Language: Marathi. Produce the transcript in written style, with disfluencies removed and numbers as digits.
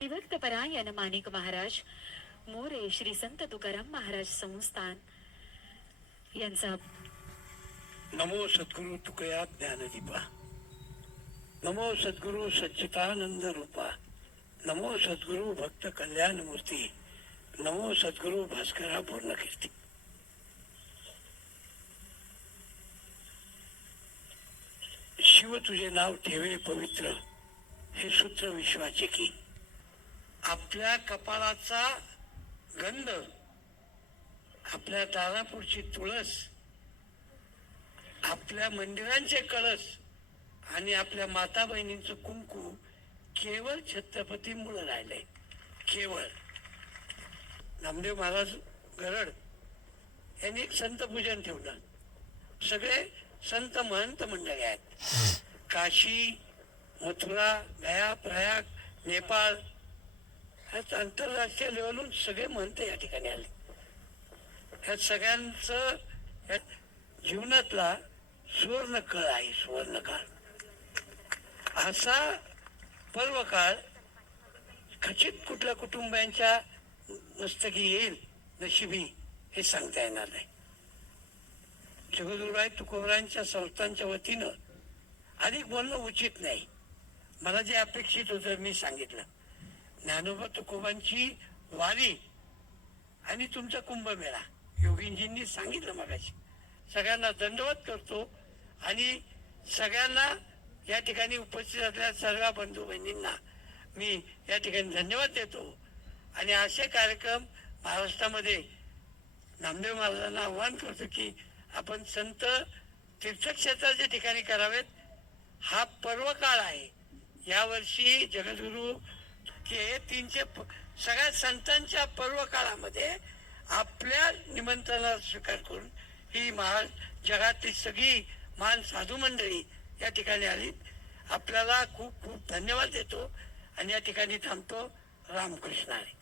विभक्तपरायण माणिक महाराज मोरे श्री संत तुकाराम महाराज संस्थान यांचा नमो सद्गुरु तुकया ज्ञानदीपा, नमो सद्गुरु सच्चिदानंद रूपा, नमो सद्गुरु भक्त कल्याण मूर्ती, नमो सद्गुरु भास्करा पूर्ण कीर्ती. शिव तुझे नाव ठेवे पवित्र, हे सूत्र विश्वाचे की. आपल्या कपाळाचा गंध, आपल्या दारापुढची तुळस, आपल्या मंदिरांचे कळस आणि आपल्या माता बहिणींचं कुंकू केवळ छत्रपतीमुळे राहिले. केवळ नामदेव महाराज गरड यांनी एक संत पूजन ठेवलं. सगळे संत महंत मंडळी आहेत. काशी, मथुरा, गया, प्रयाग, नेपाळ, आंतरराष्ट्रीय लेवलून सगळे महंत या ठिकाणी आले. ह्या सगळ्यांचं जीवनातला सुवर्ण काळ आहे. सुवर्ण काळ असा पर्व काळ खचित कुठल्या कुटुंबियांच्या मस्तकी येईल नशिबी हे सांगता येणार नाही. जगद्गुरुराय तुकोबरायांच्या संस्थांच्या वतीनं अधिक बोलणं उचित नाही. मला जे अपेक्षित होतं मी सांगितलं. ज्ञानोबा तुकोबांची वारी आणि तुमचा कुंभमेळा योगींजींनी सांगितलं मगाशी. सगळ्यांना दंडवत करतो आणि सगळ्यांना या ठिकाणी उपस्थित असलेल्या सर्व बंधू बहिणींना मी या ठिकाणी धन्यवाद देतो. आणि असे कार्यक्रम महाराष्ट्रामध्ये नामदेव महाराजांना आव्हान करतो की आपण संत तीर्थक्षेत्राच्या ठिकाणी करावेत. हा पर्व काळ आहे. यावर्षी जगद्गुरु के सगळ्या संतांच्या पर्व काळामध्ये आपल्या निमंत्रणाचा स्वीकार करून ही जगातली सगळी महान साधू मंडळी या ठिकाणी आली. आपल्याला खूप खूप धन्यवाद देतो आणि या ठिकाणी थांबतो. रामकृष्ण हरी.